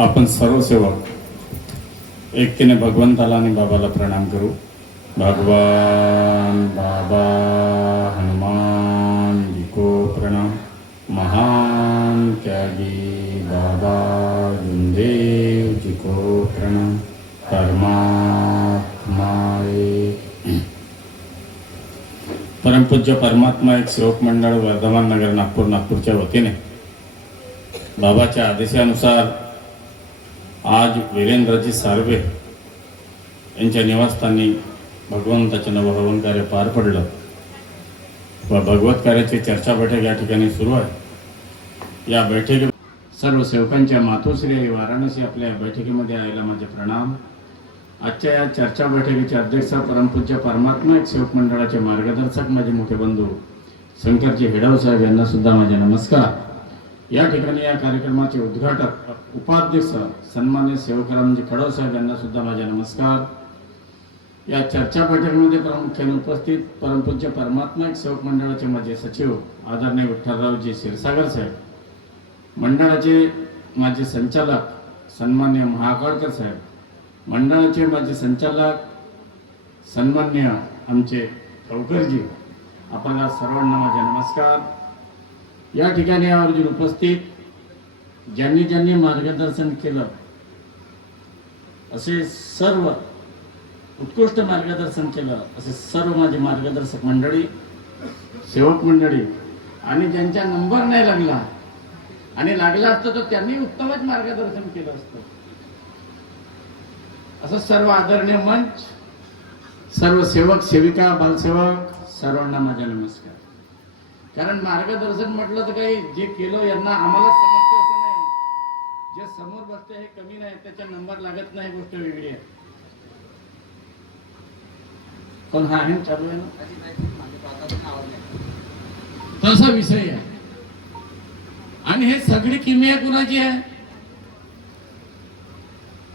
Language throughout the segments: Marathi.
आपण सर्व सेवक एकतेने भगवंताला आणि बाबाला प्रणाम करू. भगवान बाबा हनुमान जी को प्रणाम. महान त्यागी बाबा गुरुदेव जी को प्रणाम. परमात्मा परमपूज्य परमात्मा एक सेवक मंडळ वर्धमान नगर नागपूरच्या वतीने बाबाच्या आदेशानुसार आज वीरेंद्रजी सार्वे यांच्या निवासस्थानी भगवंताचे नवहवन कार्य पार पडलं व भगवत कार्याची चर्चा बैठक या ठिकाणी सुरू आहे. या बैठकी सर्व सेवकांच्या मातोश्री वाराणसी आपल्या बैठकीमध्ये आलेला माझे प्रणाम. आजच्या या चर्चा बैठकीचे अध्यक्ष परमपूज्य परमात्मा एक सेवक मंडळाचे मार्गदर्शक माझे मोठे बंधू शंकरजी हेडाव साहेब यांना सुद्धा माझे नमस्कार. या ठिकाणी या कार्यक्रमाचे उद्घाटक उपाध्यक्ष सन्मान्य सेवकरामजी खडव साहेब यांना सुद्धा माझे नमस्कार. या चर्चा बैठकीमध्ये प्रामुख्याने उपस्थित परमपूज्य परमात्मा एक सेवक मंडळाचे माझे सचिव आदरणीय विठ्ठलरावजी क्षीरसागर साहेब, मंडळाचे माझे संचालक सन्मान्य महाकाळकर साहेब, मंडळाचे माझे संचालक सन्मान्य आमचे ठवकरजी, आपल्याला सर्वांना माझे नमस्कार. या ठिकाणी आवर्जून उपस्थित ज्यांनी ज्यांनी मार्गदर्शन केलं असे सर्व उत्कृष्ट मार्गदर्शन केलं असे सर्व माझे मार्गदर्शक मंडळी, सेवक मंडळी आणि ज्यांचा नंबर नाही लागला आणि लागला असतं तर त्यांनी उत्तमच मार्गदर्शन केलं असतं असं सर्व आदरणीय मंच, सर्व सेवक सेविका बालसेवक सर्वांना माझा नमस्कार. कारण मार्गदर्शन म्हटलं तर काही जे केलं यांना आम्हाला समजतं असं नाही. जे समोर बसते हे कमी नाही, त्याचा नंबर लागत नाही, गोष्ट वेगळी आहे. पण हा आहे चालू आहे ना, तसा विषय आहे. आणि हे सगळी किमया कुणाची आहे?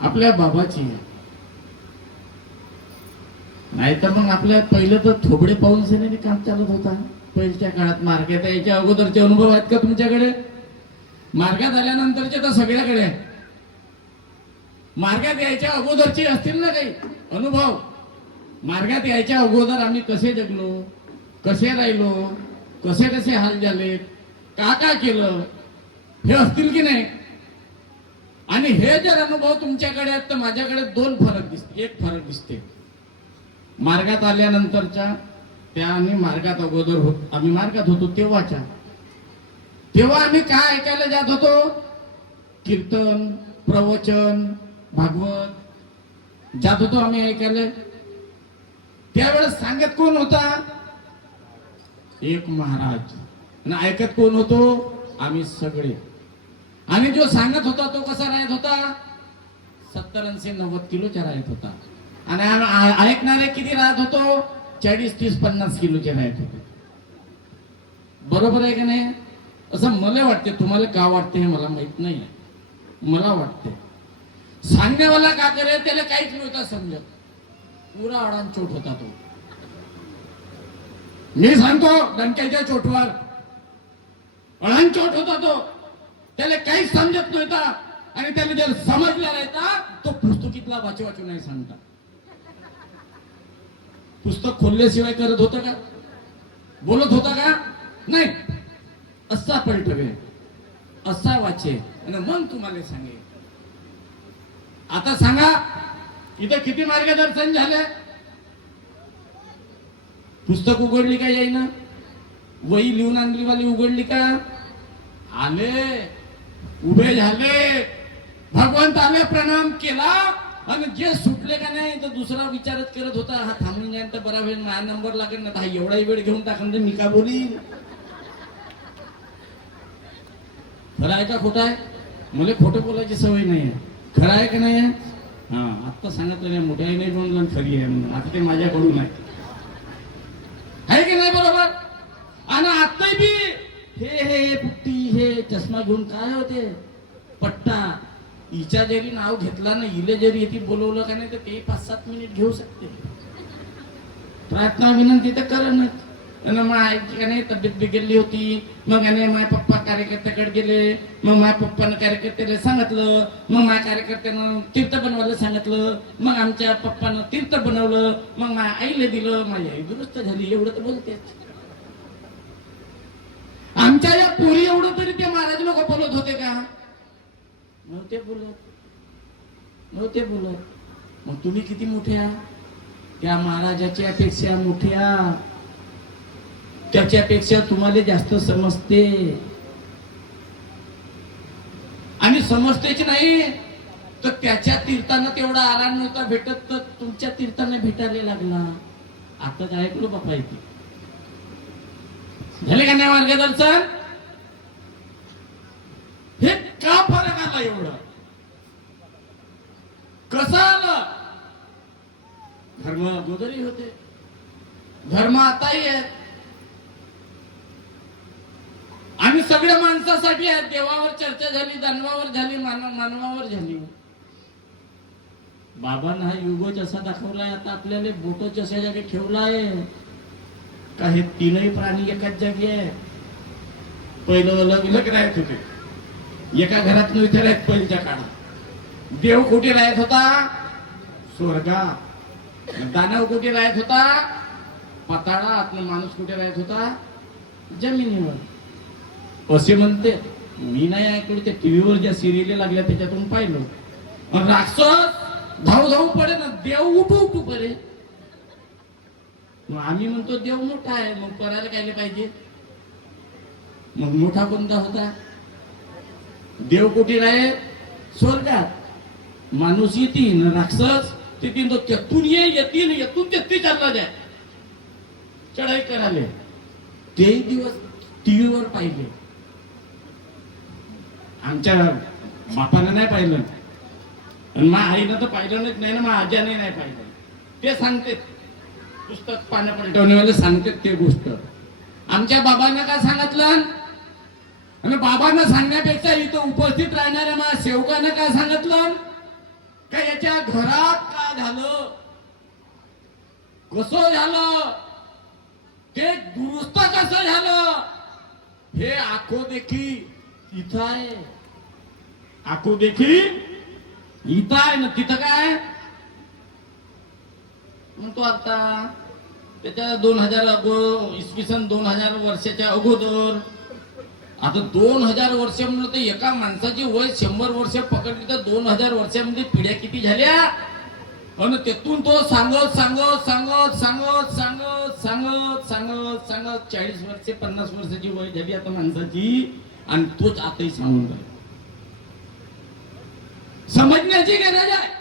आपल्या बाबाची आहे. नाही तर मग आपल्या पहिलं तर थोबडे पाऊल सेनेने काम चालत होता पहिल्या काळात. मार्गात यायच्या अगोदरचे अनुभव आहेत का तुमच्याकडे? मार्गात आल्यानंतरचे तर सगळ्याकडे आहे. मार्गात यायच्या अगोदरचे असतील ना काही अनुभव? मार्गात यायच्या अगोदर आम्ही कसे जगलो, कसे राहिलो, कसे कसे हाल झाले, का का केलं, हे असतील की नाही? आणि हे जर अनुभव तुमच्याकडे आहेत तर माझ्याकडे दोन फरक दिसते. एक फरक दिसते मार्गात आल्यानंतरच्या त्या आणि मार्गात अगोदर आम्ही मार्गात होतो तेव्हा आम्ही काय ऐकायला जात होतो? कीर्तन, प्रवचन, भागवत जात होतो आम्ही ऐकायला. त्यावेळेस सांगत कोण होता? एक महाराज. आणि ऐकत कोण होतो? आम्ही सगळे. आणि जो सांगत होता तो कसा राहत होता? 70-80-90 किलोचा राहत होता. आणि ऐकणारे किती राहत होतो? 40-30-50 किलोचे राहत होते. बरोबर आहे का नाही? असं मला वाटते. तुम्हाला का वाटते हे मला माहित नाही. मला वाटते सांगण्यावाला का करे त्याला काहीच नव्हता समजत. पुरा अडाण चोट होता तो. मी सांगतो डंक्याच्या चोटवर अडाण चोट होता तो. त्याला काहीच समजत नव्हता. आणि त्याला जर समजला राहता तो पुस्तकीतला वाचू नाही सांगता. पुस्तक खोलल्याशिवाय करत होतं का? बोलत होता का? नाही. असा पलटवे, असा वाचे आणि मग तुम्हाला सांगे. आता सांगा इथं किती मार्गदर्शन झाले? पुस्तक उघडली का? येईना. वही लिहून आणली वाली उघडली का? आले, उभे झाले, भगवंत आले, प्रणाम केला. आणि जे सुटले का नाही तर दुसरा विचारच करत होता. हा थांबून जाईल तर बरा वेळ माझा नंबर लागेल ना. हा एवढाही वेळ घेऊन टाकून तर मी का बोलीन? खरं आहे का खोटं आहे? मला खोटं बोलायची सवय नाही आहे. खरं आहे का नाही? हा, आता सांगितलं नाही, मोठ्याही नाही म्हणलं खरी आहे. आता ते माझ्याकडून आहे की नाही? बरोबर. आणि आताही बी हे पुट्टी हे चष्मा घेऊन काय होते पट्टा हिच्या जरी नाव घेतला ना, इले जरी येते बोलवलं का नाही तर ते 5-7 मिनिट घेऊ शकते. प्रार्थना विनंती तर करणं आणि मग आईची का नाही तब्येत बिघडली होती. मग माझ्या पप्पा कार्यकर्त्याकडे गेले. मग माझ्या पप्पानं कार्यकर्त्याला सांगितलं. मग माझ्या कार्यकर्त्यानं तीर्थ बनवायला सांगितलं. मग आमच्या पप्पानं तीर्थ बनवलं. मग माझ्या आईला दिलं. माझी आई दुरुस्त झाली. एवढं तर बोलते. आमच्या या पोरी एवढं तरी ते महाराज लोक बोलत होते का? नव्हते बोलत. मग तुम्ही किती मोठ्या? त्या महाराजाच्या पेक्षा मोठ्या. त्याच्यापेक्षा तुम्हाला जास्त समजते. आणि समजतेच नाही तर त्याच्या तीर्थानं तेवढा आराम नव्हता भेटत तर तुमच्या तीर्थाने भेटायला लागला. आता काय ऐकलो बापा इथे झाले का नाही मार्गदर्शन? हे का फरक आला एवढं? कसं आलं? धर्म अगोदरही होते, धर्म आताही आहेत आणि सगळ्या माणसासाठी आहेत. देवावर चर्चा झाली, दानवावर झाली, मानवावर झाली. बाबांना हा युग जसा दाखवलाय आता आपल्याला बोट जशा जागी ठेवलाय का हे तीनही प्राणी एकाच जागी आहे. पहिलं अलग अलग राहत होते, एका घरात इथे राहत. पहिल्याच्या काळात देव कुठे राहत होता? स्वर्गात. दानव कुठे राहत होता? पाताळात. माणूस कुठे राहत होता? जमिनीवर. असे म्हणते. मी नाही ऐकलं, ते टीव्हीवर ज्या सिरियल लागल्या त्याच्यातून पाहिलं. राक्षस धाव धाव पडे ना, देव उठू उठू पडे. मग आम्ही म्हणतो देव मोठा आहे, मग करायला काय पाहिजे? मग मोठा कोणता होता? देव कुठे राहे? स्वर्गात. माणूस येतील, राक्षस तिथून तो त्यातून येतून ते चालला जाय चढाई करायला. तेही दिवस टीव्हीवर पाहिले. आमच्या बापानं नाही पाहिलं आणि माझ्या आईनं तर पाहिलं नाही ना, माझ्या आज्याने नाही पाहिलं. ते सांगते पुस्तक पानं पलटवण्यावाले सांगतात ते गोष्ट. आमच्या बाबांना काय सांगितलं आणि बाबांना सांगण्यापेक्षा इथं उपस्थित राहणाऱ्या माझ्या सेवकांना काय सांगितलं का याच्या घरात काय झालं, कसं झालं, ते दुरुस्त कसं झालं, हे आखो देखी इथं आहे. आखो देखी इथं आहे ना. तिथं काय म्हणतो आता त्याच्या 2000 इसवी सन 2000 वर्षाच्या अगोदर. आता 2000 वर्ष म्हणलं तर एका माणसाची वय 100 वर्ष पकडली तर 2000 वर्षामध्ये पिढ्या किती झाल्या. आणि त्यातून तो सांगत 40 वर्ष 50 वर्षाची वय झाली आता माणसाची. आणि तोच आताही सांगून राहिला. समजण्याची गरज आहे.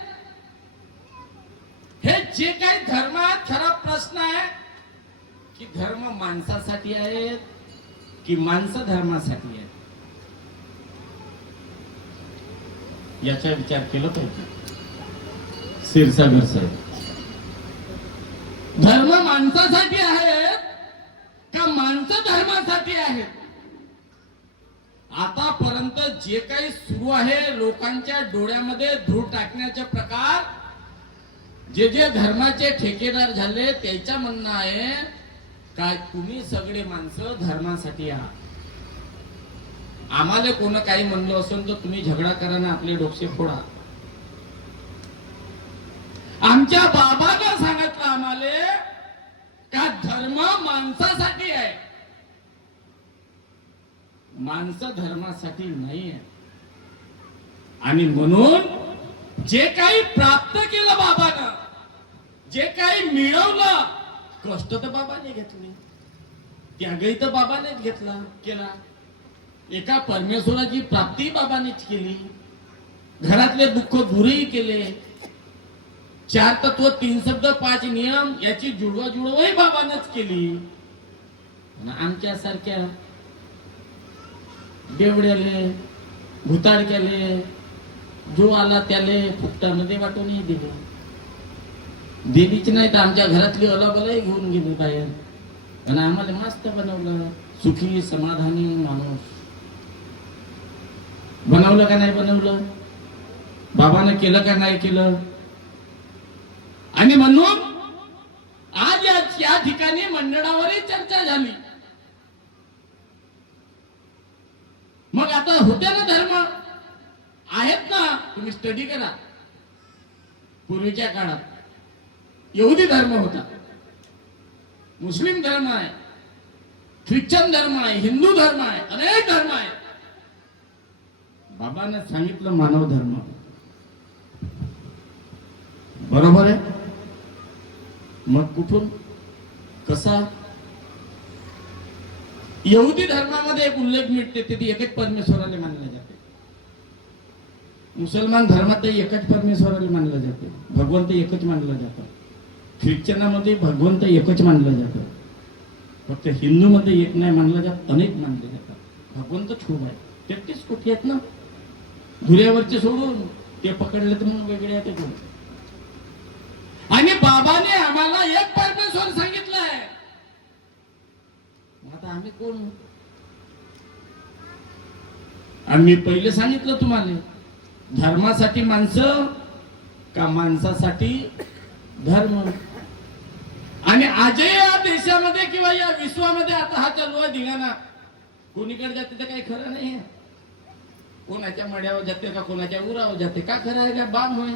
हे जे काही धर्मात खरा प्रश्न आहे की धर्म माणसासाठी आहेत की माणसं धर्मासाठी आहेत, याचा विचार केला पाहिजे. क्षीरसागर साहेब, धर्म माणसासाठी आहेत का माणसं धर्मासाठी आहेत? आतापर्यंत जे काही सुरू आहे लोकांच्या डोळ्यामध्ये धूळ टाकण्याचे प्रकार, जे जे धर्माचे ठेकेदार झाले त्याच्या म्हणणं आहे काय तुम्ही सगळे माणसं धर्मासाठी आहात. आम्हाला कोण काही म्हणलं असेल तर तुम्ही झगडा करा ना, आपले डोके फोडा. आमच्या बाबांना सांगितलं आम्हाला का धर्म माणसासाठी आहे, माणसं धर्मासाठी नाही आहे. आणि म्हणून जे काही प्राप्त केलं बाबानं, जे काही मिळवलं, कष्ट तर बाबाने घेतले, त्यागही तर बाबानेच केला. एका परमेश्वराची प्राप्ती बाबानेच केली. घरातले दुःख दूरही केले. 4 तत्व 3 शब्द 5 नियम याची जुळवाजुळवही बाबानेच केली. आमच्या सारख्या बेवड्याले भुताडक्याले जो आला त्याले फुकटामध्ये वाटूनही दिले. दिलीच नाही तर आमच्या घरातली अलगलही घेऊन गेली बाहेर. आणि आम्हाला मस्त बनवलं, सुखी समाधानी माणूस बनवलं का नाही बनवलं? बाबानं केलं का नाही केलं? आणि म्हणून आज या ठिकाणी मंडळावरही चर्चा झाली. मग आता होते ना धर्म आहेत ना, तुम्ही स्टडी करा. पूर्वीच्या काळात यहुदी धर्म होता, मुस्लिम धर्म आहे, ख्रिश्चन धर्म आहे, हिंदू धर्म आहे, अनेक धर्म आहे. बाबांना सांगितलं मानव धर्म. बरोबर आहे. मग कुठून कसा? यहुदी धर्मामध्ये एक उल्लेख मिळते, तिथे एकच परमेश्वराला मानले जाते. मुसलमान धर्मात एकच परमेश्वराला मानलं जाते, भगवंत एकच मानलं जातं. ख्रिश्चनामध्ये भगवंत एकच मानलं जातं. फक्त हिंदूमध्ये एक नाही मानलं जात, अनेक मानले जातात. भगवंत खूप आहे, 33 कोटी आहेत ना, धुऱ्यावरचे सोडून ते पकडले तर म्हणून वेगळे आहेत. आणि बाबाने आम्हाला एक परमेश्वर सांगितलंय. आता आम्ही कोण? आम्ही पहिले सांगितलं तुम्हाला, धर्मासाठी माणसं का माणसासाठी धर्म. आणि आजही या देशामध्ये किंवा या विश्वामध्ये आता हा चालू आहे धिंगाणा. कोणीकडे जाते तर काही खरं नाही. कोणाच्या मड्यावर जाते का कोणाच्या उरावर जाते, का खरं आहे का? बाम होय,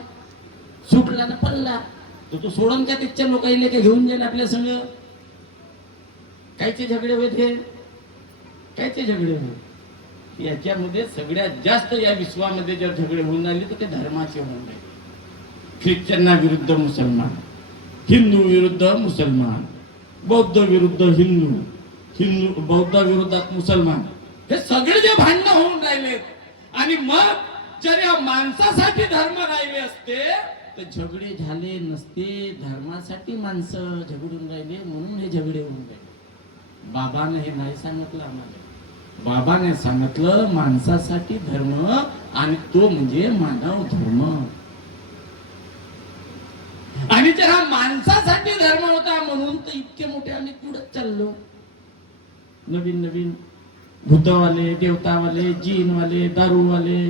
सुटला ना पल्ला तो सोडून का तिच्या लोकांना काय घेऊन जाईल आपल्या संग. कायचे झगडे होत हे, कायचे झगडे होत. याच्यामध्ये सगळ्यात जास्त या विश्वामध्ये जर झगडे होऊन राहिले तर ते धर्माचे होऊन राहिले. ख्रिश्चना विरुद्ध मुसलमान, हिंदू विरुद्ध मुसलमान, बौद्ध विरुद्ध हिंदू, हिंदू बौद्ध विरोधात मुसलमान, हे सगळे जे भांडणं होऊन राहिले. आणि मग जर या माणसासाठी धर्म राहिले असते तर झगडे झाले नसते. धर्मासाठी माणसं झगडून राहिले म्हणून हे झगडे होऊन राहिले. बाबाने हे नाही सांगितलं आम्हाला. बाबाने सांगितलं माणसासाठी धर्म, आणि तो म्हणजे मानव धर्म. आणि जर हा माणसासाठी धर्म होता म्हणून तर इतके मोठे आम्ही पुढे चाललो. नवीन नवीन भूतवाले, देवतावाले, जीनवाले, दारूवाले,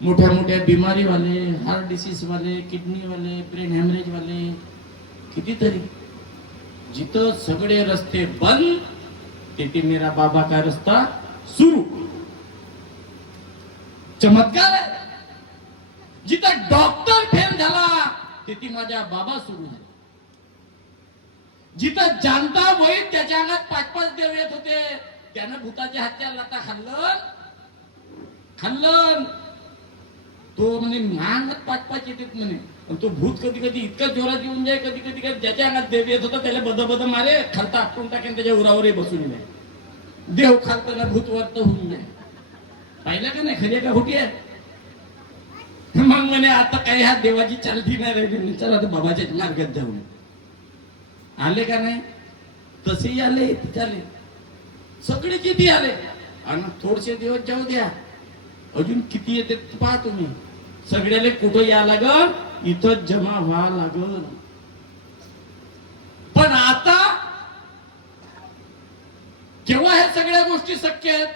मोठ्या मोठ्या बिमारीवाले, हार्ट डिसीज वाले, किडनी वाले, ब्रेन हॅमरेज वाले, कितीतरी. जिथं सगळे रस्ते बंद तिथे मेरा बाबा का रस्ता सुरू. चमत्कार आहे. जिथं डॉक्टर फेल झाला तिथे माझ्या बाबा सुरू झाले. जिथं जानता वैद त्याच्या अंगात 5-5 देव येत होते, त्यानं भूताच्या हातच्या लाता खाल्लं. तो म्हणे अंगात 5-5 येतात म्हणे. पण तो भूत कधी कधी इतका जोरात येऊन जाय, कधी कधी ज्याच्या अंगात देव येत होता त्याला बद मारे, खालता आपटून टाकेन, त्याच्या उरावरही बसून नाही. देव खालताना भूत वर्त होऊन नाही. पाहिलं का नाही, खरी का खोटी आहे? मग म्हणे आता काही ह्या देवाची चालती नाही राहिली, चला आता बाबाच्या मार्गात जाऊन. आले का नाही? तसेही आले, झाले सगळे किती आले. आणि थोडसे दिवस जाऊ द्या, अजून किती येते पहा तुम्ही. सगळ्याला कुठं या लागल, इथं जमा व्हा लागल. पण आता केव्हा ह्या सगळ्या गोष्टी शक्य आहेत?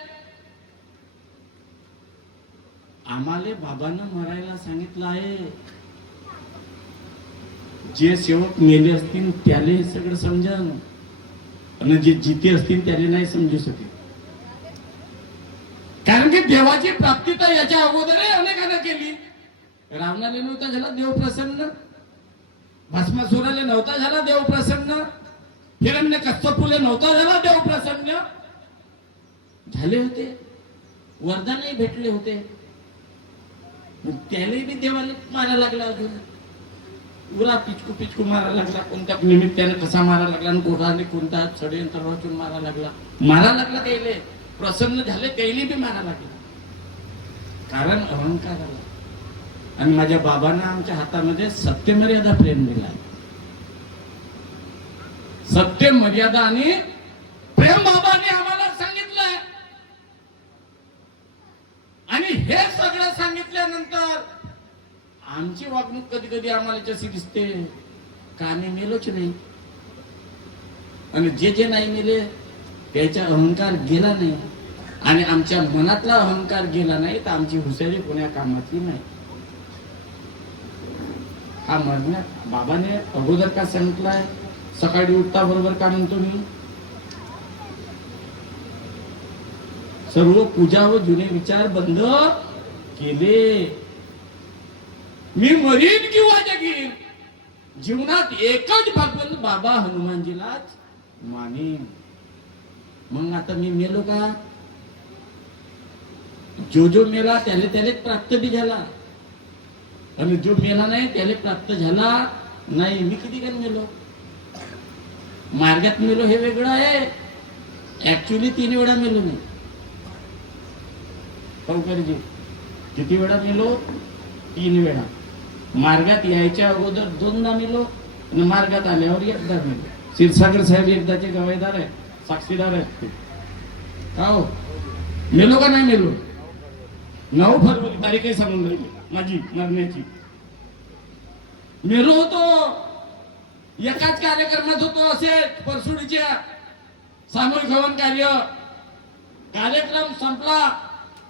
आम्हाला बाबांना मरायला सांगितलं आहे. जे सेवक मेले असतील त्याला सगळं समजन, आणि जे जिते असतील त्याला नाही समजू शकेल. कारण की देवाची प्राप्ती तर याच्या अगोदरही अनेकांना केली. रावणाला नव्हता झाला देव प्रसन्न, भस्मासुराला नव्हता झाला देव प्रसन्न, हिरण्यकश्यपूला नव्हता झाला देव प्रसन्न. झाले होते, वरदानही भेटले होते, त्यालाही बी देवाला मारा लागला. अजून उरा पिचकू मारा लागला. कोणत्या निमित्ताने कसा मारा लागला, आणि गोराने कोणता षडयंत्र रचून मारा लागला. त्याले प्रसन्न झाले, त्याला बी मारा लागला. कारण अहंकार आला. आणि माझ्या बाबांना आमच्या हातामध्ये सत्य मर्यादा प्रेम दिला. सत्य मर्यादा आणि प्रेम बाबाने आम्हाला सांगितलंय. आणि हे सगळं सांगितल्यानंतर आमची वागणूक कधी कधी आम्हाला जशी दिसते का आम्ही मेलोच नाही. आणि जे नाही मेले त्याचा अहंकार गेला नाही, आणि आमच्या मनातला अहंकार गेला नाही तर आमची हुशारी कोण्या कामाची नाही. हा मरण्यात बाबाने अगोदर का सांगितलंय, सकाळी उठता बरोबर का म्हणतो मी, सर्व पूजा व जुने विचार बंद केले. मी मरीन किंवा जगीन, जीवनात एकच भगवंत बाबा हनुमानजीलाच मानीन. मग आता मी मेलो का? जो मेला त्याला प्राप्त बी झाला, आणि जो मेला नाही त्याला प्राप्त झाला नाही. मी किती काय मेलो, मार्गात मेलो हे वेगळं आहे. ऍक्च्युली 3 वेळा मेलो मी. जी किती वेळा मेलो? 3 वेळा. मार्गात यायच्या अगोदर 2दा मेलो, आणि मार्गात आल्यावर 1दा मेलो. क्षीरसागर साहेब एकदाचे गवाईदार आहे, साक्षीदार आहेत ते. का हो, मेलो का नाही मेलो? 9 फरवरी तारीख आहे सांगून राहिली माझी मरण्याची. मेलो होतो, एकाच कार्यक्रमात होतो. असे परसुडीच्या सामूहिक हवन कार्यक्रम संपला.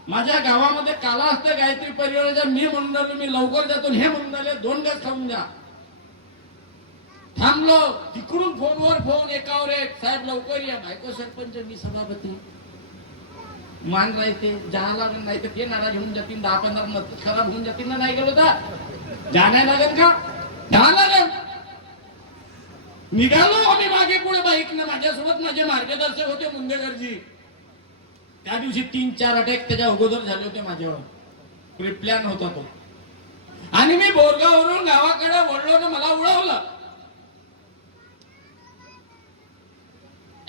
माझ्या गावामध्ये काला असते गायत्री परिवाराच्या. मी म्हणून राहिलो मी लवकर जातो, हे म्हणून राहिले 2 गज खाऊन द्या. थांबलो, तिकडून फोनवर फोन, एकावर एक, साहेब लवकर या. बायको सरपंच, मी सभापती. मान राहते, जायला लागेल, नाही तर ते नाराज होऊन जातील. 10-15 मत खराब होऊन जातील ना. नाही गेलो तर जाणार लागेल का? जा लागेल. निघालो आम्ही मागे पुढे बाईकनं. माझ्यासोबत माझे मार्गदर्शक होते मुंदेकरजी. त्या दिवशी 3-4 अटॅक त्याच्या अगोदर झाले होते माझ्यावर. प्री प्लॅन होता तो. आणि मी बोरगाववरून गावाकडे वळलो ना, मला उडवलं.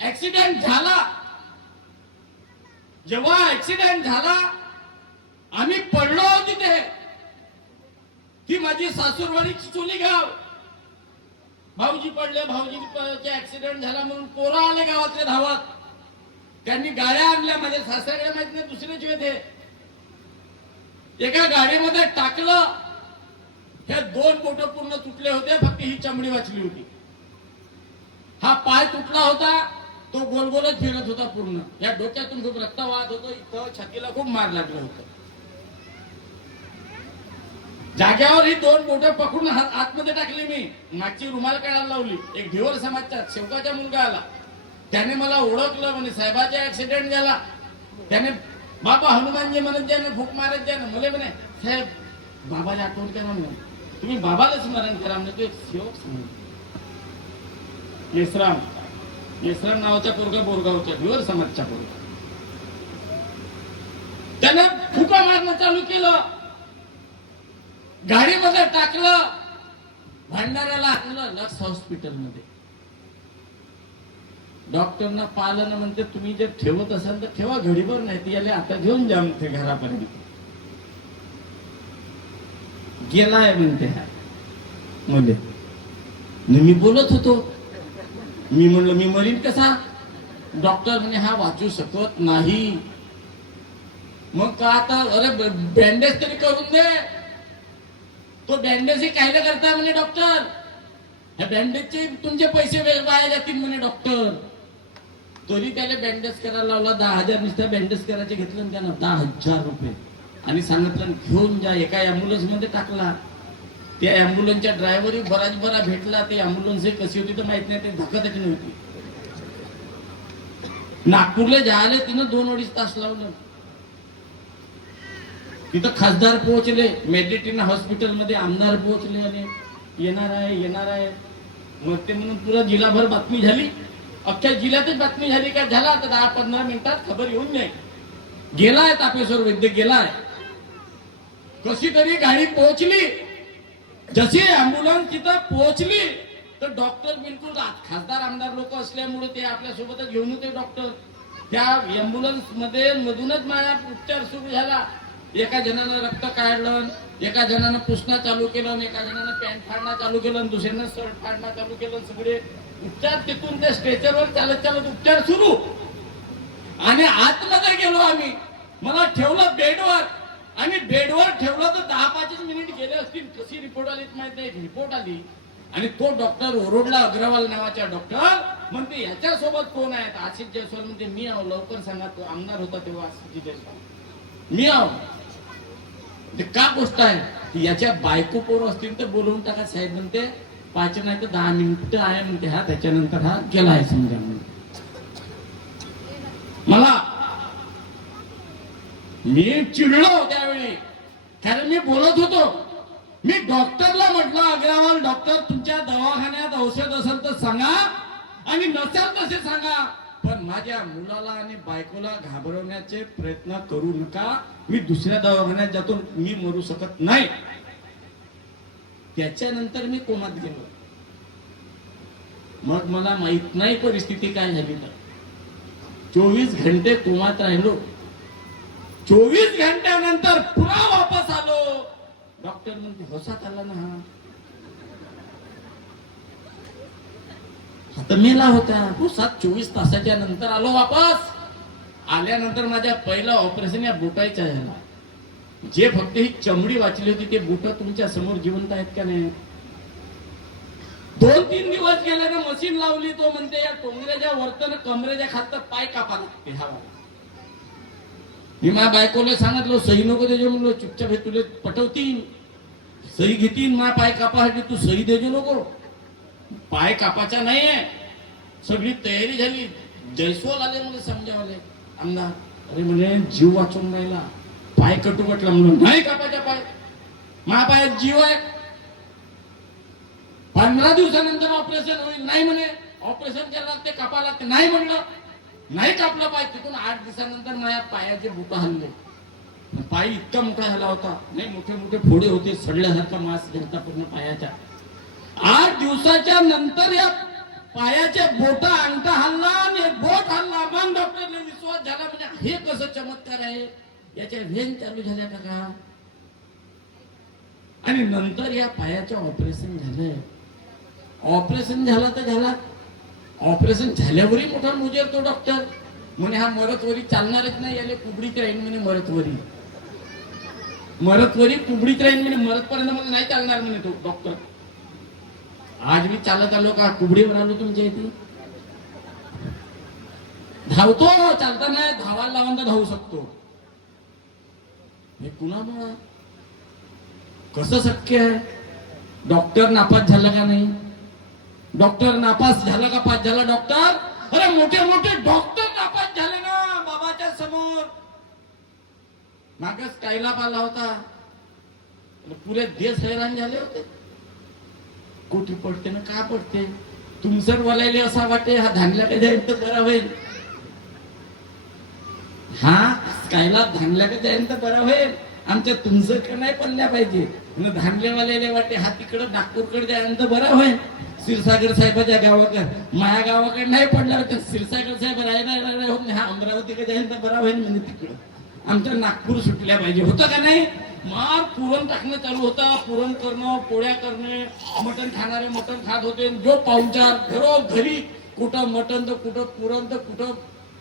ऍक्सिडेंट झाला. जेव्हा ऍक्सिडेंट झाला, आम्ही पडलो तिथे. ती माझी सासूरवाडी चिचोली गाव. भाऊजी पडले, भाऊजी ऍक्सिडेंट झाला म्हणून पोरं आले गावातले धावत. त्यांनी गाड्या आणल्या. माझ्या सासऱ्याकडे माहित नाही, दुसरेच वेळ एका गाडीमध्ये टाकलं. हे 2 बोट पूर्ण तुटले होते, फक्त ही चमडी वाचली होती. हा पाय तुटला होता, तो गोलगोलच फिरत होता पूर्ण. या डोक्यातून खूप रक्त वाहत होतं. इथं छातीला खूप मार लागलं होतं. जाग्यावर ही 2 बोट पकडून आतमध्ये टाकली मी. मागची रुमाल काढायला लावली. एक ढेवर समाजचा शेवकाचा मुलगा आला. त्याने मला ओळखलं, म्हणे साहेबाचा ऍक्सिडेंट झाला. त्याने बाबा हनुमानजी म्हणत द्या ना, भूक मारत द्या ना. मला म्हणे साहेब बाबाला आठवण करा म्हणे, तुम्ही बाबाला स्मरण करा म्हणे. तो एक सेवक समज येसराम नावाचा पोरगा, बोरगावच्या ढेवर समाजचा पोरगा. त्याने फुका मारणं चालू केलं. गाडीमध्ये टाकलं, भंडाऱ्याला आणलं लक्स हॉस्पिटलमध्ये. डॉक्टरना पाहिलं ना, म्हणते तुम्ही जर ठेवत असाल तर ठेवा, घडीभर नाही तर याला आता घेऊन जा म्हणते घरापर्यंत. गेलाय म्हणते मध्ये. मी बोलत होतो, मी म्हणलं मी मरीन कसा? डॉक्टर म्हणे हा वाचू शकत नाही. मग का आता? अरे बँडेज तरी करून दे. तो बँडेज हे काय करता म्हणे डॉक्टर. ह्या बँडेजचे तुमचे पैसे वाया जातील म्हणे डॉक्टर. तरी त्याला बँडेज करायला लावला. 10,000 नुसत्या बँडेज करायचे घेतलं त्यानं 10,000 रुपये. आणि सांगितलं घेऊन जा. एका अँब्युलन्स मध्ये टाकला. त्या अँब्युलन्सच्या ड्रायव्हर बरा भेटला. ते अँब्युलन्स कशी होती तर माहित नाही, ते धक्काधक्की नव्हती. नागपूरला जायला तिनं 2-2.5 तास लावलं. तिथं खासदार पोहोचले, मेडिटेना हॉस्पिटलमध्ये आमदार पोहोचले आणि येणार आहे. मग ते म्हणून पुरा जिल्हाभर बातमी झाली. अख्ख्या जिल्ह्यातच बातमी झाली. काय झाला आता 10-15 मिनिटात खबर येऊन जाईल. गेलाय तापेश्वर वैद्य गेलाय. कशी तरी गाडी पोहोचली. जशी अँब्युलन्स तिथं पोहोचली तर डॉक्टर बिलकुल खासदार आमदार लोक असल्यामुळे ते आपल्या सोबतच घेऊन होते डॉक्टर. त्या अँब्युलन्स मध्ये मधूनच माझा उपचार सुरू झाला. एका जणानं रक्त काढलं, एका जणानं पुसणं चालू केलं, एका जणानं पॅन्ट फाडणं चालू केलं, दुसऱ्यानं शर्ट फाडणं चालू केलं. सगळे उपचार. तिथून ते स्ट्रेचरवर चालत उपचार सुरू. आणि आतमध्ये गेलो आम्ही. मला ठेवलं बेडवर. आणि बेडवर ठेवलं तर 10-5 मिनिट गेले असतील. कशी रिपोर्ट आली माहित नाही. रिपोर्ट आली आणि तो डॉक्टर ओरडला, अग्रवाल नावाचा डॉक्टर. म्हणते याच्यासोबत कोण आहे? आशिष जयस्वाल म्हणते मी आहो. लवकर सांगा. तो आमदार होता तेव्हा आशिष जयस्वाल. मी आहो. ते का गोष्ट आहे? याच्या बायको पोर असतील तर बोलवून टाका साहेब म्हणते. 5 नाही तर 10 मिनिटं आहे म्हणते हा, त्याच्यानंतर हा गेला आहे समजा. मला मी चिडलो त्यावेळी, कारण मी बोलत होतो. मी डॉक्टरला म्हटलं, अग्रवाल डॉक्टर, तुमच्या दवाखान्यात औषध असेल तर सांगा आणि नसेल तसे सांगा, पण माझ्या मुलाला आणि बायकोला घाबरवण्याचे प्रयत्न करू नका. मी दुसऱ्या दवाखान्यात जातो, मी मरू शकत नाही. त्याच्यानंतर मी कोमात गेलो. मग मला माहित नाही परिस्थिती काय झाली. तर 24 घंटे कोमात राहिलो. 24 घंट्यानंतर पुन्हा वापस आलो. डॉक्टर म्हणते होसात आला ना हा, आता मेला होता. होसात 24 तासाच्या नंतर आलो वापस. आल्यानंतर माझ्या पहिलं ऑपरेशन या बोटायच्या झाला. जे फक्त ही चमडी वाचली होती ते बोट तुमच्या समोर जिवंत आहेत का नाही. 2-3 दिवस गेले ना, मशीन लावली. तो म्हणते या टोंगऱ्याच्या वरतन कमरेच्या खालत पाय कापा लागते. हा मी माझ्या बायकोला सांगितलं सही नको देजो म्हणलो, चुपचाप हे तुला पटवतील, सही घेतील माझ्या पाय कापासाठी, तू सही देजो नको. पाय कापाचा नाहीये. सगळी तयारी झाली. जयस्वाल आले मला समजावले, अंगा अरे म्हणे जीव वाचून राहिला, पाय कटू म्हटलं. म्हणून नाही कापायचा पाय, माझ्या पायात जीव आहे. 15 दिवसानंतर ऑपरेशन होईल. नाही म्हणे ऑपरेशन करायला लागते, कापा लागते. नाही म्हणलं, नाही कापलं पाय. तिथून 8 दिवसानंतर माझ्या पायाचे बोट हल्ले. पाय इतका मोठा झाला होता, नाही मोठे मोठे फोडे होते, सडल्यासारखा मांस गेलता पूर्ण पायाच्या. 8 दिवसाच्या नंतर या पायाच्या बोटा अंगठा हल्ला आणि बोट हल्ला. मग डॉक्टरने विश्वास झाला, म्हणजे हे कसं चमत्कार आहे, याच्या व्हेन चालू झाल्या का. आणि नंतर या पायाचं ऑपरेशन झालंय. ऑपरेशन झाला तर झाला. ऑपरेशन झाल्यावरही मोठा मुजरतो डॉक्टर. म्हणे हा मरतवरी चालणारच नाही, याले कुबडीत राहील म्हणे. मरतवरी कुबडीत राहील म्हणे. मरतपर्यंत मला नाही चालणार म्हणे तो डॉक्टर. आज मी चालत आलो का कुबडीवर आलो तुमच्या इथे. धावतो, चालता नाही, धावायला लावून तर धावू शकतो. हे कुणामुळे कसं शक्य आहे. डॉक्टर नापास झाला का नाही. डॉक्टर नापास झाला का पास झाला डॉक्टर. अरे मोठे मोठे डॉक्टर नापास झाले ना बाबाच्या समोर. मागच कायलाप आला होता, पुरे देश हैराण झाले होते. कुठे पडते ना का पडते. तुमचं बोलायले असा वाटे हा धानल्या का जाईल तर बरा होईल. हा कायलाप धानल्या का जाईल तर बरा होईल. आमच्या तुमचं का नाही पडल्या पाहिजे. धानलेवाल्याला वाटे हा तिकडं नागपूरकडे जायला तर बरा होईल. क्षीरसागर साहेबाच्या गावाकडे, माझ्या गावाकडे नाही पडला तर क्षीरसागर साहेब राहायला हा अमरावतीकडे जाईल तर बरा होईल म्हणजे तिकडं आमच्या नागपूर सुटल्या पाहिजे. होतं का नाही. मार पुरण टाकणं चालू होता. पुरण करणं, पोळ्या करणे, मटण खाणारे मटण खात होते. जो पाहुणचार घरी कुठं मटण तर कुठं पुरण तर कुठं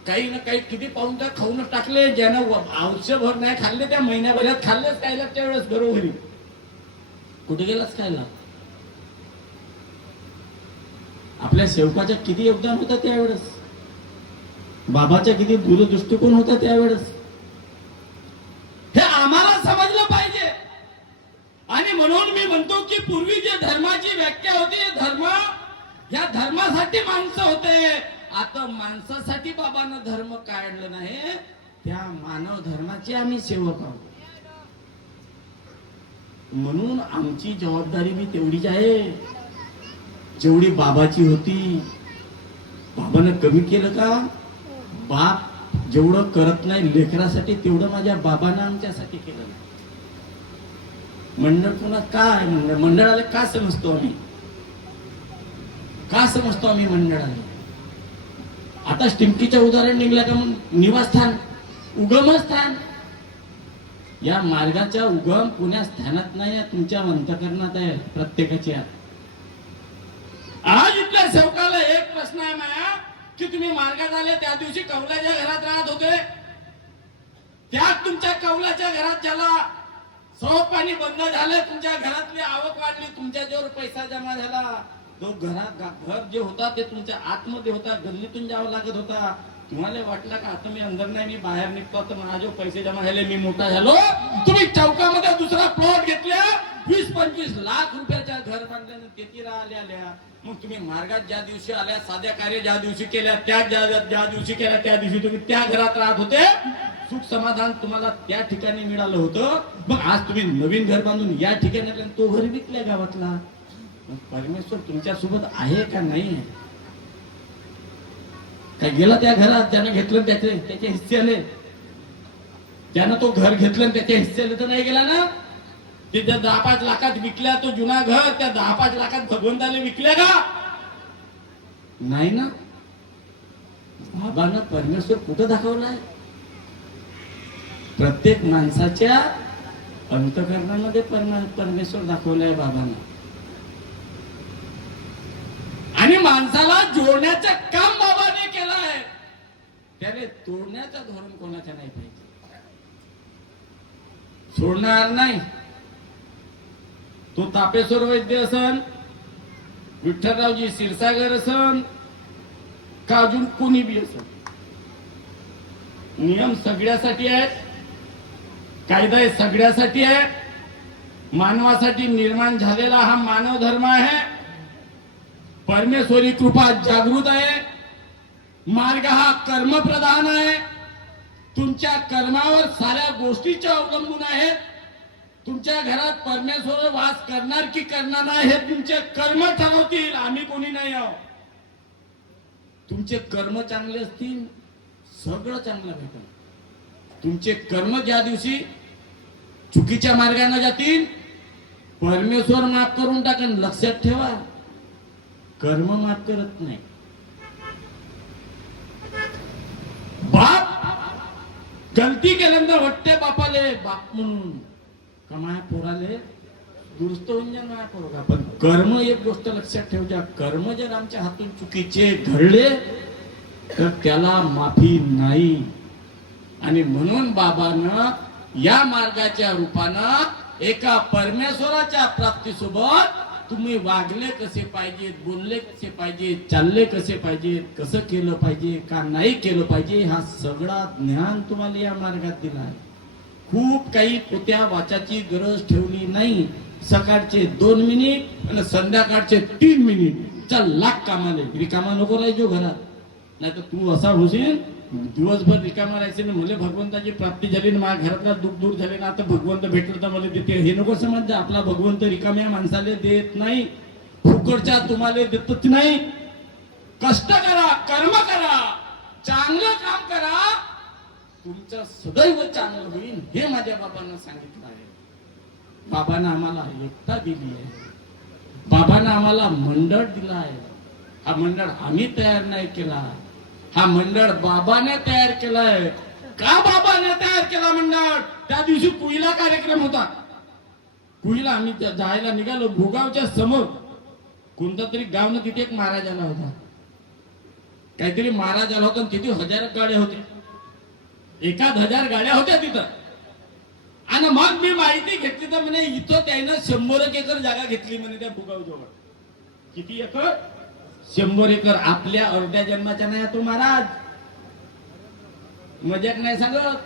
काही ना काही किती पाहुणचार खाऊनच टाकले. ज्यानं आयुष्यभर नाही खाल्ले त्या महिन्याभरात खाल्लेच खायला. त्यावेळेस घरोघरी कुठे गेलाच खायला. आपल्या सेवकाच्या किती योगदान होतं त्यावेळेस. बाबाच्या किती दूरदृष्टिकोन होता त्यावेळेस. हे आम्हाला समजलं पाहिजे. आणि म्हणून मी म्हणतो की पूर्वी जे धर्माची व्याख्या होती, धर्म या धर्मासाठी माणसं होते. आता माणसासाठी बाबांना धर्म काढलं नाही. त्या मानव धर्माचे आम्ही सेवक आहोत. म्हणून आमची जबाबदारी बी तेवढीच आहे जेवढी बाबाची होती. बाबानं कमी केलं का. बाप जेवढं करत नाही लेकरासाठी तेवढं माझ्या बाबानं आमच्यासाठी केलं नाही. मंडळ पुन्हा काय मंडळाला का समजतो आम्ही. का समजतो आम्ही मंडळाला. आता स्टिमकीचं उदाहरण निघलं का मग निवासस्थान, उगमस्थान. या मार्गाचा उगम पुण्या स्थानात नाही, तुमच्या अंतःकरणात आहे प्रत्येकाच्या. आज इथल्या सेवकाला एक प्रश्न आहे माया की तुम्ही मार्गात आले त्या दिवशी कौलाच्या घरात राहत होते. त्यात तुमच्या कौलाच्या घरात ज्याला सौत पाणी बंद झालं, तुमच्या घरातली आवक वाढली, तुमच्या जवळ पैसा जमा झाला. तो घर जे होता ते तुमच्या आतमध्ये होता, गल्लीतून जावं लागत होता. तुम्हाला वाटलं का आता मी अंदर नाही, मी बाहेर निघतो तर माझे जो पैसे जमा झाले मी मोठा झालो. तुम्ही चौकामध्ये दुसरा प्लॉट घेतला, 20-25 लाख रुपयाच्या घर घर बांधल्यानं तेथे राहिल्या आल्या. मग तुम्ही मार्गात ज्या दिवशी आल्या, साध्या कार्य ज्या दिवशी केल्या, त्या ज्या दिवशी केल्या त्या दिवशी तुम्ही त्या घरात राहत होते, सुख समाधान तुम्हाला त्या ठिकाणी मिळालं होतं. मग आज तुम्ही नवीन घर बांधून या ठिकाणी आले, तो घर विकल्या गावातला. मग परमेश्वर तुमच्या सोबत आहे का नाही? काय गेला त्या घरात, ज्यानं घेतलं त्याचे हिस्से आले, ज्यानं तो घर घेतलं त्याचे हिस्से आले तर नाही गेला ना. ते ज्या 10-5 लाखात विकल्या तो जुना घर, त्या 10-5 लाखात भगवंताला विकल्या का? नाही ना. बाबांना परमेश्वर कुठं दाखवलाय? प्रत्येक माणसाच्या अंतःकरणामध्ये परमेश्वर दाखवलाय बाबांना. आणि माणसाला जोडण्याचं काम बाबाने केलं आहे. त्याने तोडण्याचं धोरण कोणाच्या नाही पाहिजे. सोडणार नाही. तो तापेश्वर वैद्य असन, विठ्ठलरावजी क्षीरसागर असन, का अजून कोणी बी असन, नियम सगळ्यासाठी आहेत, कायदा हे सगळ्यासाठी आहे. मानवासाठी निर्माण झालेला हा मानव धर्म आहे. परमेश्वरी कृपा जागृत आहे. मार्ग हा कर्मप्रधान आहे. तुमच्या कर्मावर साऱ्या गोष्टीच्या अवलंबून आहेत. तुमच्या घरात परमेश्वर वास करणार की करणार नाही हे तुमचे कर्म ठरवतील. आम्ही कोणी नाही आहोत. तुमचे कर्म चांगले असतील, सगळं चांगलं भेटेल. तुमचे कर्म ज्या दिवशी चुकीच्या मार्गाने जातील, परमेश्वर माफ करून टाकेल. लक्षात ठेवा, कर्म माफ करत नाही. बाप गलती केल्यानंतर वाटते बापाले बाप म्हणून का माझ्या पोराले दुरुस्त होऊन जा माझ्या पोरगा. पण कर्म एक गोष्ट लक्षात ठेवजा, कर्म जर आमच्या हातून चुकीचे घडले तर त्याला माफी नाही. आणि म्हणून बाबानं या मार्गाच्या रूपानं एका परमेश्वराच्या प्राप्तीसोबत तुम्ही वागले कसे पाहिजे, बोलले कसे पाहिजे, चालले कसे पाहिजे, कसं केलं पाहिजे, का नाही केलं पाहिजे, हा सगळा ज्ञान तुम्हाला या मार्गात दिला आहे. खूप काही पोत्या वाचाची गरज ठेवली नाही. सकाळचे 2 मिनिट आणि संध्याकाळचे 3 मिनिट चल लाख कामाले. रिकामा नको राहायचो घरात, नाही तर तू असा होशील दिवसभर रिकामा राहायचे ना. मला भगवंताची प्राप्ती झाली ना, माझ्या घरातला दुःख दूर झाले ना, आता भगवंत भेटलं तर मला देते हे नको समज. आपला भगवंत रिकाम्या माणसाला देत नाही, फुकटच्या तुम्हाला देतच नाही. कष्ट करा, कर्म करा, चांगलं काम करा, तुमचं सदैव चांगलं होईल हे माझ्या बाबांना सांगितलं आहे. बाबांना आम्हाला एकता दिली आहे. बाबांना आम्हाला मंडळ दिला आहे. हा मंडळ आम्ही तयार नाही केला, हा मंडळ बाबाने तयार केलाय. का बाबाने तयार केला मंडळ? त्या दिवशी कुईला कार्यक्रम होता. कुईला आम्ही जायला निघालो. भोगावच्या समोर कोणता तरी गाव ना, तिथे एक महाराज आला होता. काहीतरी महाराज आला होता. तिथे 1000 गाड्या होत्या, 1000 गाड्या होत्या तिथं. आणि मग मी माहिती घेतली तर म्हणे इथं त्यानं 100 एकर जागा घेतली म्हणे त्या भोगाव जवळ. किती एकर? 100 एकर. आपल्या अर्ध्या जन्माच्या नाही तो महाराज, मजाक नाही सांगत.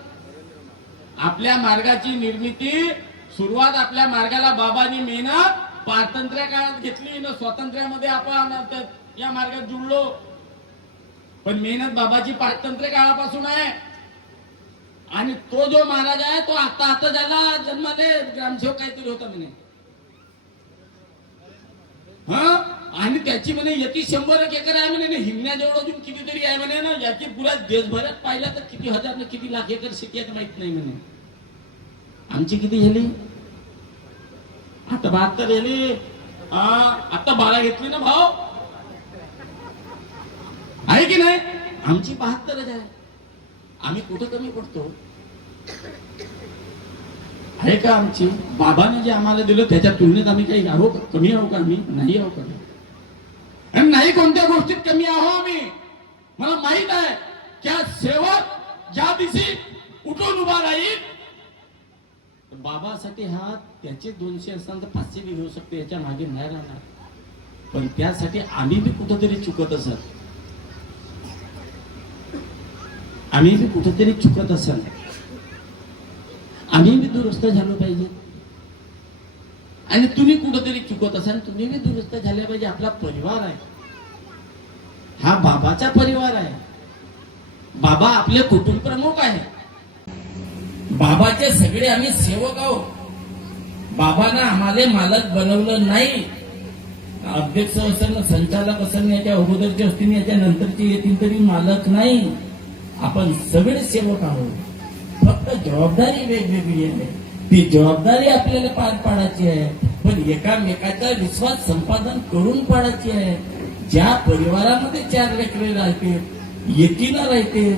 आपल्या मार्गाची निर्मिती सुरुवात आपल्या मार्गाला बाबांनी मेहनत पारतंत्र्य काळात घेतली ना. स्वातंत्र्यामध्ये आपण या मार्गात जुळलो, पण मेहनत बाबाची पारतंत्र्य काळापासून आहे. आणि तो जो महाराज आहे तो आता झाला जन्माले ग्रामसेवक काहीतरी होता म्हणे. हा, आणि त्याची म्हणे यती 100 एकर आहे म्हणे. हिंगण्याजवळ अजून कितीतरी आहे म्हणे ना. याची पुरा देशभरात पाहिला तर किती हजार ना किती लाख एकर शेती आहे माहित नाही म्हणे. आमची किती झाली? आता 72 झाली. आता 12 घेतली ना भाऊ, आहे की नाही? आमची 72 आहे. आम्ही कुठं कमी पडतो? आहे का आमची? बाबाने जे आम्हाला दिलं त्याच्या तुलनेत आम्ही काही आहो कमी आहो का? आम्ही नाही आहो कमी. आणि नाही कोणत्या गोष्टीत कमी आहो आम्ही. मला माहित आहे की सेवक ज्या दिवशी उठून उभा राहील, बाबासाठी हा त्याचे 200 असताना 500 बी घेऊ शकतो, याच्या मागे नाही राहणार. पण त्यासाठी आम्ही बी कुठंतरी चुकत असत, आम्ही बी कुठेतरी चुकत असेल, आम्ही बी दुरुस्त झालो पाहिजे. आणि तुम्ही कुठंतरी चुकत असाल, तुम्ही बी दुरुस्त झाले पाहिजे. आपला परिवार आहे, हा बाबाचा परिवार आहे. बाबा आपले कुटुंब प्रमुख आहे. बाबाचे सगळे आम्ही सेवक आहोत. बाबांना आम्हाला मालक बनवलं नाही. अध्यक्ष असेल, संचालक असेल, याच्या अगोदरचे असतील, याच्या नंतरचे येतील तरी मालक नाही. आपण सगळे सेवक आहोत. फक्त जबाबदारी वेगवेगळी आहे. ती जबाबदारी आपल्याला पार पाडायची आहे, पण एकामेकाचा विश्वास संपादन करून पाडायची आहे. ज्या परिवारामध्ये 4 लेकरे राहते, एकीनं राहते,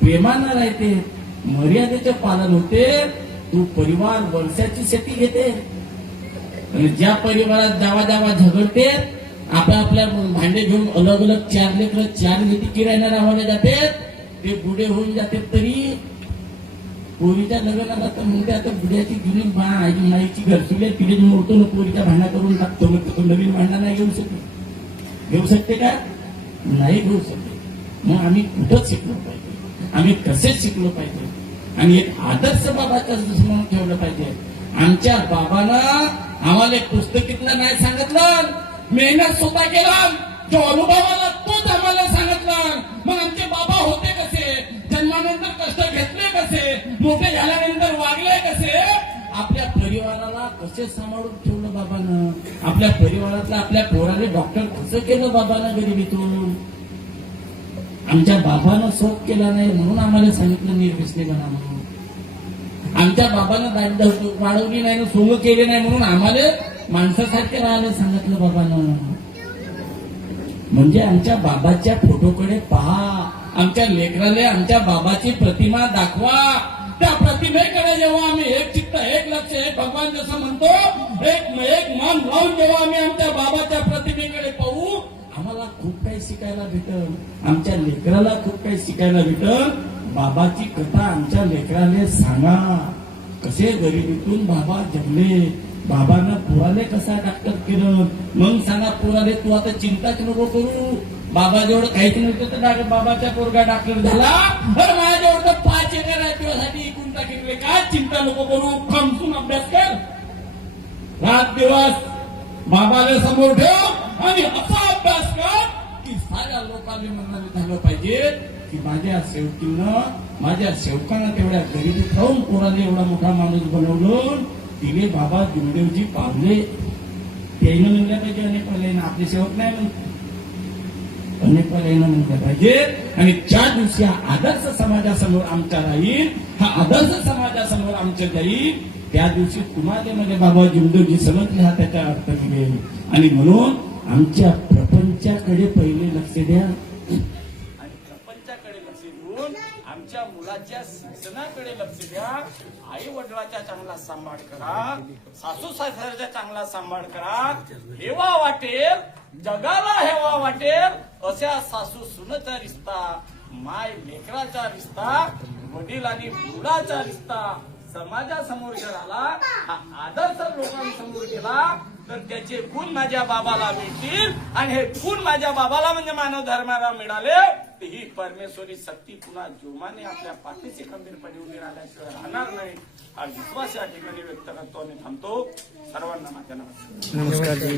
प्रेमानं राहते, मर्यादेचे पालन होते, तो परिवार वर्षाची शेती घेते. आणि ज्या परिवारात जावा झगडते, आपल्या भांडे घेऊन अलग अलग 4 लेकरं 4 लेकी किरायना राहायला जाते, ते बुडे होऊन जाते. तरी पोरीच्या लग्नाला तर म्हणते आता बुड्याची जुनी माईची घरसुले तिथे मोडतो ना, पोरीच्या भांडा करून टाकतो. मग तो नवीन भांडा नाही घेऊ शकते का? नाही घेऊ शकते. मग आम्ही कुठं शिकलो पाहिजे, आम्ही कसे शिकलो पाहिजे, आणि एक आदर्श बाबाचा म्हणून ठेवलं पाहिजे. आमच्या बाबानं आम्हाला एक पुस्तकीतलं नाही सांगितलं, मेहनत स्वतः केला, जो अनुभव आला तोच आम्हाला सांगितलं. मग आमचे बाबा होते कसे, जन्मानंतर कष्ट घेतले कसे, मोठे झाल्यानंतर वागले कसे, आपल्या परिवाराला कसे सांभाळून ठेवलं बाबानं, आपल्या परिवारातल्या आपल्या पोराने डॉक्टर कसं केलं बाबानं गरिबीतून. आमच्या बाबानं शोक केला नाही म्हणून आम्हाला सांगितलं निर्व्यसनी बना म्हणून. आमच्या बाबानं दारिद्र्य वाढवली नाही, सोंग केले नाही म्हणून आम्हाला माणसासारखे राहायला सांगितलं बाबानं. म्हणजे आमच्या बाबाच्या फोटोकडे पहा, आमच्या लेकराला आमच्या बाबाची प्रतिमा दाखवा. त्या प्रतिमेकडे जेव्हा आम्ही एक चित्त, एक लक्ष, एक भगवान जसं म्हणतो, एक मान लावून जेव्हा आम्ही आमच्या बाबाच्या प्रतिमेकडे पाहू, आम्हाला खूप काही शिकायला भेटल. आमच्या लेकराला खूप काही शिकायला भेटल. बाबाची कथा आमच्या लेकराला सांगा, कसे गरिबीतून बाबा जगले, बाबानं पोराले कसा डॉक्टर केलं. मग सांगा पोराले, तू आता चिंताच नको करू, बाबा जेवढं काहीच नव्हतं तर बाबाच्या पोरगा डॉक्टर झाला, तर माझ्याजवळ तर 5 एकर आहे, तुझ्यासाठी इकून टाकले. काय चिंता नको करू, खमसून अभ्यास कर, रात दिवस बाबाला समोर ठेव आणि असा अभ्यास कर की साऱ्या लोकांनी म्हणणारे झालं पाहिजे की माझ्या सेवकीनं, माझ्या सेवकानं तेवढ्या गरिबीत राहून पोराने एवढा मोठा माणूस बनवलं. तिने बाबा गुरुदेवजी पावले. त्यानं म्हणलं पाहिजे अनेक पर्यायनं, आपले सेवक नाही म्हणते, अनेक पर्यायनं म्हणलं पाहिजे. आणि ज्या दिवशी हा आदर्श समाजासमोर आमचा राहील, हा आदर्श समाजासमोर आमचं जाईल, त्या दिवशी तुम्हाला म्हणजे बाबा गुरुदेवजी समजले, हा त्याचा अर्थ निघेल. आणि म्हणून आमच्या प्रपंचाकडे पहिले लक्ष द्या, आणि प्रपंचाकडे लक्ष देऊन आमच्या मुलाच्या शिक्षणाकडे लक्ष द्या. आई वडिलांचा चांगला सांभाळ करा, सासू सासऱ्याचा चांगला सांभाळ करा. हेवा वाटेल, जगाला हेवा वाटेल अशा सासू सुनेचा रिश्ता, माय लेकराचा रिश्ता, वडील आणि मुलाचा रिश्ता समाजासमोर जर आला, हा आदर्श लोकांसमोर गेला, तर त्याचे गुण माझ्या बाबाला मिळतील. आणि हे गुण माझ्या बाबाला म्हणजे मानव धर्माला मिळाले, तर ही परमेश्वरी शक्ती पुन्हा जोमाने आपल्या पाठीशी खंबीरपणे उभी राहिल्याशिवाय राहणार नाही. हा विश्वास या ठिकाणी व्यक्त करतो आणि थांबतो. सर्वांना माझ्या नमस्कार.